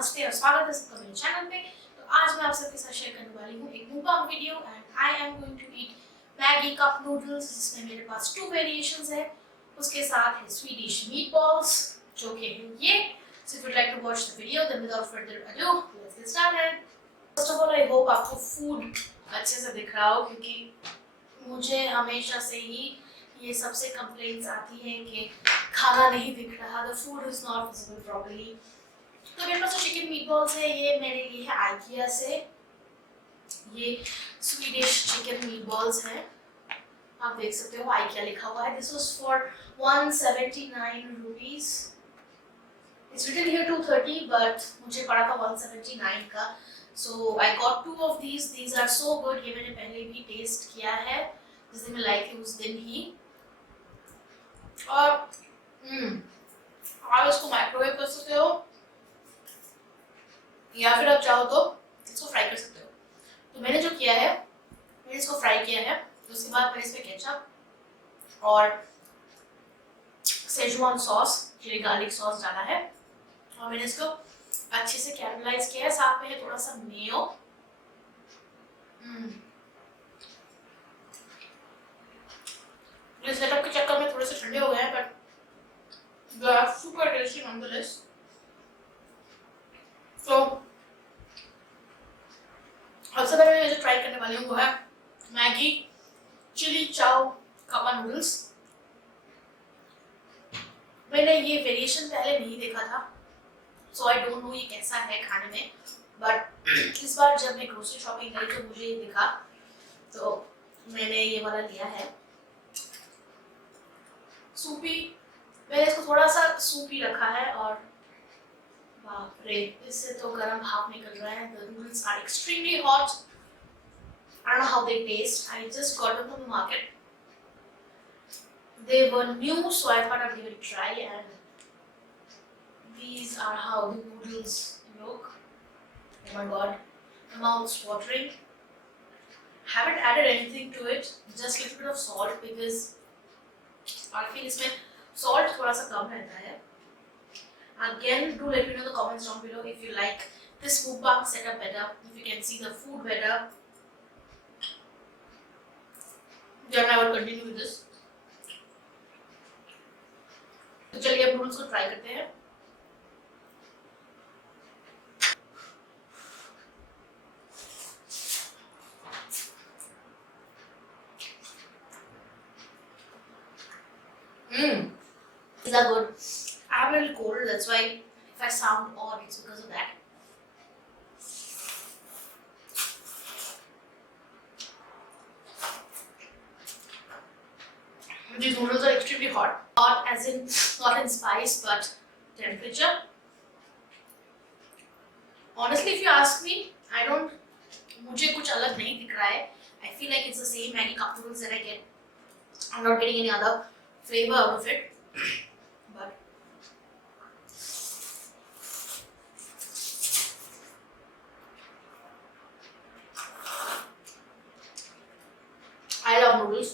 नमस्ते और स्वागत है सबका मेरे चैनल पे। तो आज मैं आप सबके साथ शेयर करने वाली हूँ एक mukbang video and I am going to eat Maggi cup noodles, जिसमें मेरे पास 2 वेरिएशंस है। उसके साथ है स्वीडिश मीटबॉल्स जो कि है ये। So if you'd like to watch the video, then without further ado, let's get started. First of all, I hope आपको फूड अच्छे से दिख रहा हो, क्योंकि मुझे हमेशा से ही ये सबसे कंप्लेंट्स आती है कि खाना नहीं दिख रहा, the food is not visible properly. तो मेरे पास चिकन मीटबॉल्स है, ये मैंने लिए है आइकिया से। ये स्वीडिश चिकन मीटबॉल्स हैं, आप देख सकते हो आइकिया लिखा हुआ है। This was for 179 rupees. It's written here 230 but मुझे पड़ा था 179 का। So I got 2 of these are so good. ये मैंने पहले भी टेस्ट किया है, जिस दिन मैं लाई थी उस दिन ही। और आप इसको माइक्रोवेव कर सकते हो या फिर आप चाहो तो इसको फ्राई कर सकते हो। तो मैंने जो किया है, मैंने इसको फ्राई किया है। तो उसके बाद मैंने इसमें केचप और schezwan sauce, chilli garlic sauce डाला है और मैंने इसको अच्छे से कैरमलाइज किया है। साथ में है थोड़ा सा मेयो। ये सेटअप के चक्कर में थोड़े से ठंडे हो गए हैं, but they are super tasty nonetheless. तो सबसे पहले मैं जो ट्राई करने वाली हूँ वो है मैगी चिली चाव कपा नूडल्स। मैंने ये वेरिएशन पहले नहीं देखा था, सो आई डोंट नो ये कैसा है खाने में, बट इस बार जब मैं ग्रोसरी शॉपिंग करी तो मुझे ये दिखा, तो मैंने ये वाला लिया है। सूपी, मैंने इसको थोड़ा सा सूपी रखा है और बाप रे, इससे तो गर्म भाप निकल रहा है। The noodles are extremely hot. I don't know how they taste. I just got them from the market. They were new, so I thought I'd give it a try. And these are how the noodles look. Oh my god, my mouth's watering. Haven't added anything to it, just a little bit of salt because I feel इसमें salt थोड़ा सा कम रहता है। Again, do let me know in the comments down below if you like this mukbang setup better, if you can see the food better. Then I will continue with this. तो चलिए अब noodles को try करते हैं। These are good. I'm a little cold, that's why if I sound odd, it's because of that. These noodles are extremely hot. Hot as in not in spice but temperature. Honestly, if you ask me, मुझे कुछ अलग नहीं दिख रहा है. I feel like it's the same Maggie cup noodles that I get. I'm not getting any other flavor out of it. But I love noodles.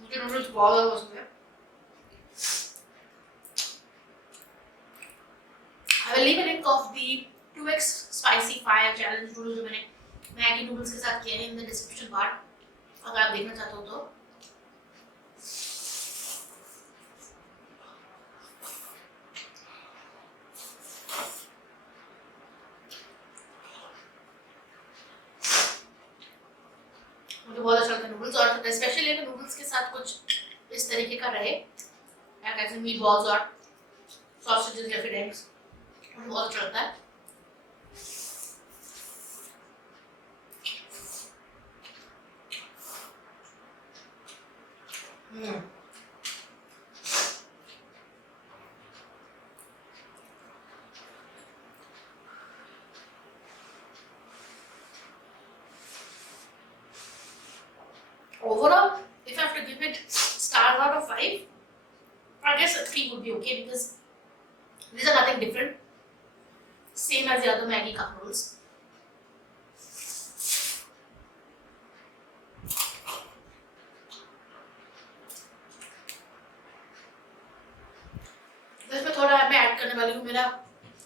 मुझे noodles बहुत ज़्यादा पसंद है. I will leave a link of the 2x spicy fire challenge noodles जो मैंने Maggi noodles के साथ किए हैं in the description part, अगर आप देखना चाहते हो तो. मुझे बहुत अच्छा लगता है नूडल्स, और स्पेशली अगर नूडल्स के साथ कुछ इस तरीके का रहे, या कैसे मीट बॉल्स और सॉसेजेस या फिर एग्स, मुझे बहुत अच्छा लगता है। Overall, if I have to give it stars out of 5, I guess a 3 would be okay because these are nothing different. Same as the other Maggie cup noodles. इसमें थोड़ा मैं ऐड करने वाली हूँ मेरा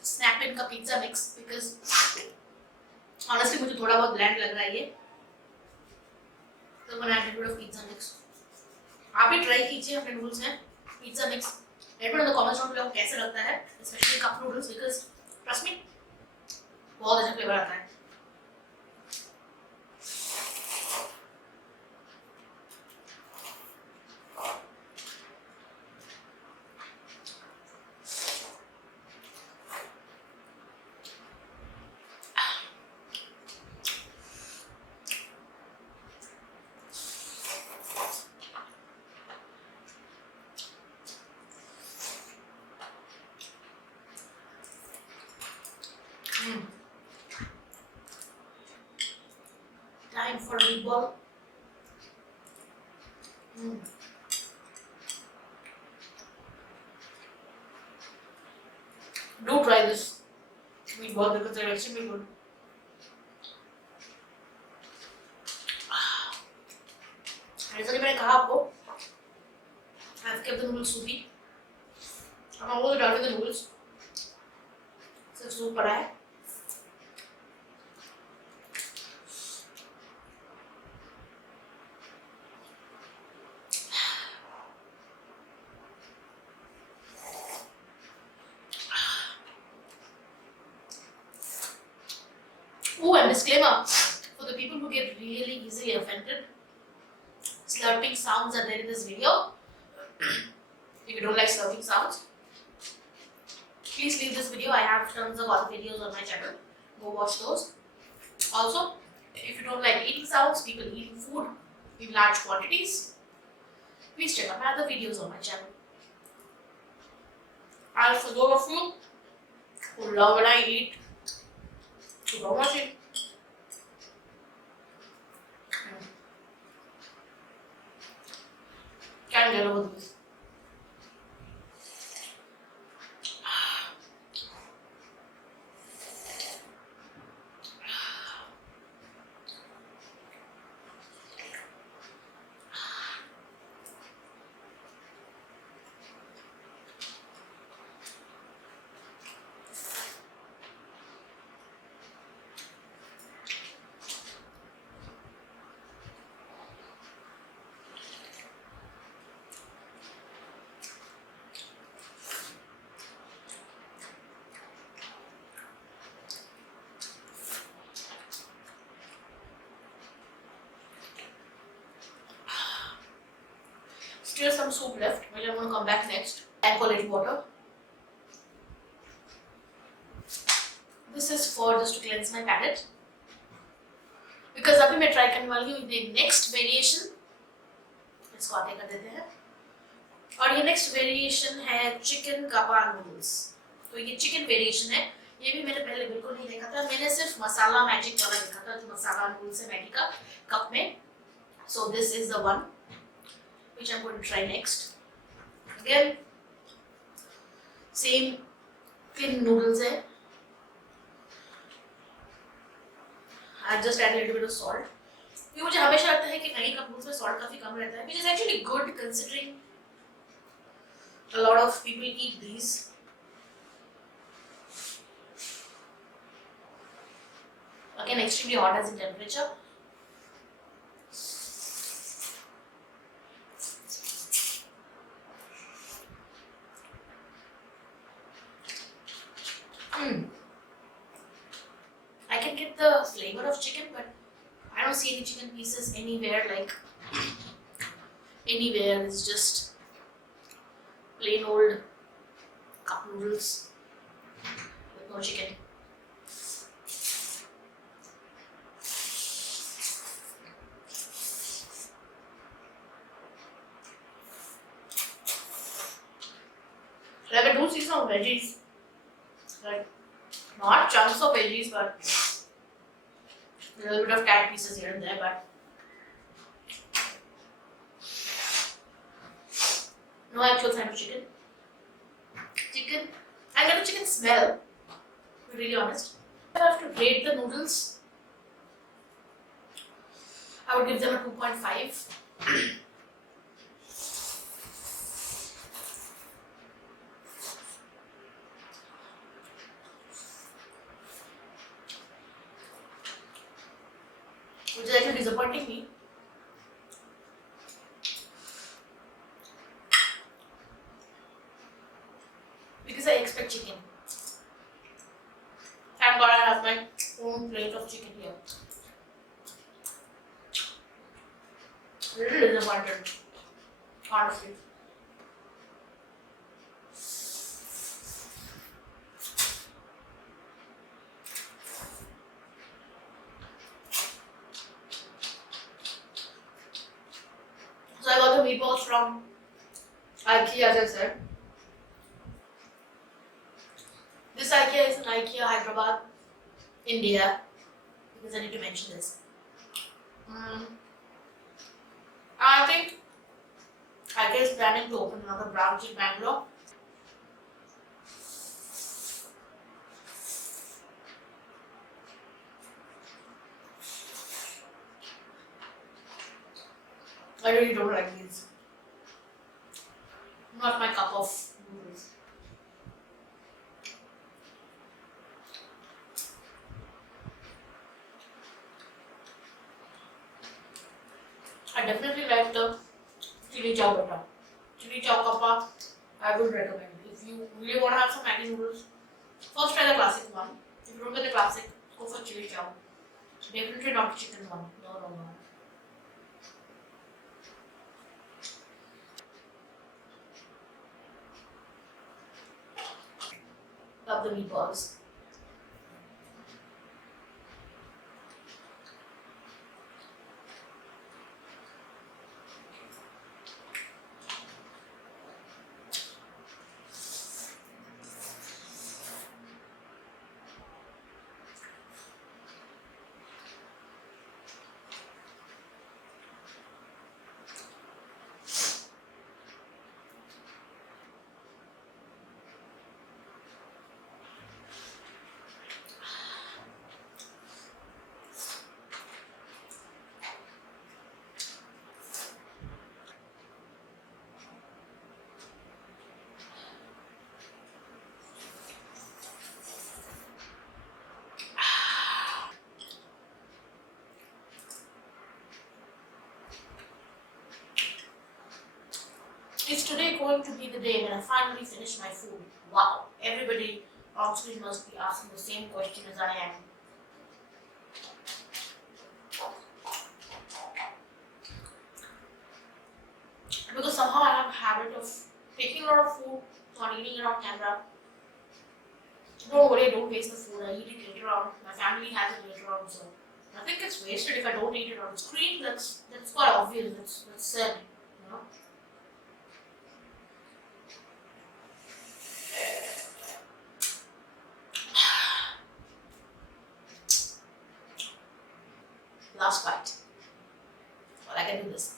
स्नैप इन का पिज्जा मिक्स, बिकॉज ऑनेस्टली मुझे थोड़ा बहुत ब्लैंड लग रहा है ये, तो मैंने ऐड ऑफ पिज्जा मिक्स। आप भी ट्राई कीजिए अपने नूडल्स में pizza mix. Let me know in the comments में आपको कैसे लगता है, specially cup noodles, because trust me बहुत अच्छा फ्लेवर आता है। Time for meatball. Do try this meatball because they're extremely good. जैसा कि मैंने कहा आपको, I've kept the noodles soupy. अब हम लोग डालेंगे noodles, सिर्फ सूप पड़ा है। Oh, and disclaimer for the people who get really easily offended. Slurping sounds are there in this video. If you don't like slurping sounds, please leave this video. I have tons of other videos on my channel. Go watch those. Also, if you don't like eating sounds, people eating food in large quantities, please check out my other videos on my channel. And for those of you who love when I eat, so don't watch it. Can't get over this. Still some soup left, which I'm going to come back next and for little water. This is for just to cleanse my palate. Because अभी मैं try करने वाली हूँ the next variation. इसको आगे कर देते हैं। और ये next variation है chicken kapa noodles. तो ये chicken variation है। ये भी मैंने पहले बिल्कुल नहीं देखा था। मैंने सिर्फ मसाला मैजिक वाला देखा था, जो मसाला नूडल्स है मैगी का कप में। So this is the one which I'm going to try next. Again, same thin noodles है. I just add a little bit of salt. क्योंकि मुझे हमेशा लगता है कि मैगी कप नूडल्स में सॉल्ट काफी कम रहता है, which is actually good considering a lot of people eat these. Again, extremely hot as in temperature. I can get the flavor of chicken, but I don't see any chicken pieces anywhere. Like anywhere, it's just plain old cup noodles with no chicken. Like I do see some veggies, like not chunks of veggies, but a little bit of cat pieces here and there. But no actual sign of chicken. I get a chicken smell, to be really honest. If I have to rate the noodles, I would give them a 2.5. disappointing me. Because I expect chicken. Thank God I have my own plate of chicken here. Little disappointed, honestly. So I got the meatballs from IKEA, as I said. This IKEA is in IKEA Hyderabad, India, because I need to mention this. I think IKEA is planning to open another branch in Bangalore. I really don't like these. Not my cup of noodles. I definitely like the chili chow better. Chili chow kappa, I would recommend. If you really want to have some Maggie noodles, first try the classic one. If you don't get the classic, go for chili chow. Definitely not the chicken one. No. Love the meatballs. Is today going to be the day when I finally finish my food? Wow, everybody on screen must be asking the same question as I am. Because somehow I have a habit of taking a lot of food, not eating it on camera. Don't worry, don't waste the food. I eat it later on. My family has it later on, so I think it's wasted if I don't eat it on screen. That's quite obvious. That's said, you know. Last bite. Well, I can do this.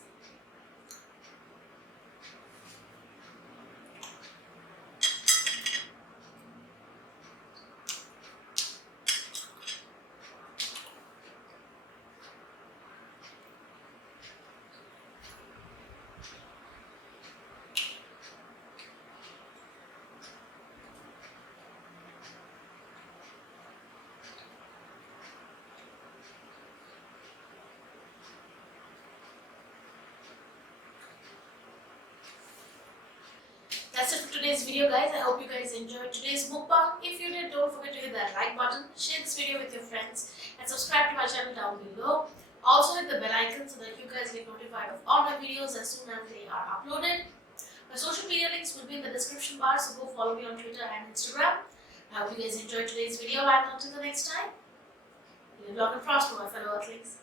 That's it for today's video, guys. I hope you guys enjoyed today's mukbang. If you did, don't forget to hit that like button, share this video with your friends, and subscribe to my channel down below. Also hit the bell icon so that you guys get notified of all my videos as soon as they are uploaded. My social media links will be in the description bar, so go follow me on Twitter and Instagram. I hope you guys enjoyed today's video, and until the next time, live long and prosper, my fellow Earthlings.